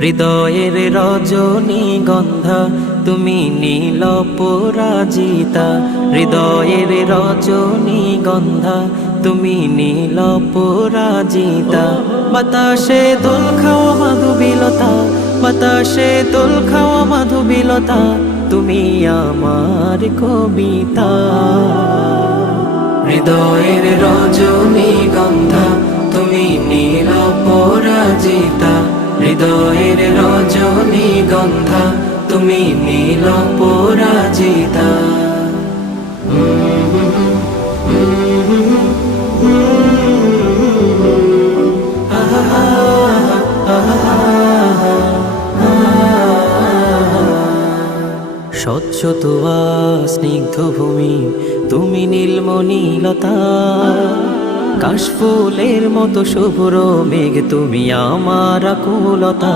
হৃদয়ের রজনীগন্ধা তুমি নীল পরাজিতা, হৃদয়ের রজনীগন্ধা তুমি নীল পরাজিতা। বাতাসে দোল খাওয়া মাধুবিলতা, বাতাসে দোল খাওয়া মাধুবিলতা, তুমি আমার কবিতা। হৃদয়ের রজনীগন্ধা তুমি নীল পরাজিতা, হৃদয়ের রজনীগন্ধা তুমি নীল পরাজিতা। স্বচ্ছ তুয়া স্নিগ্ধ ভূমি তুমি নীলমণিলতা, কাশফুলের মতো শুভ্র মেঘ তুমি আমার আকুলতা।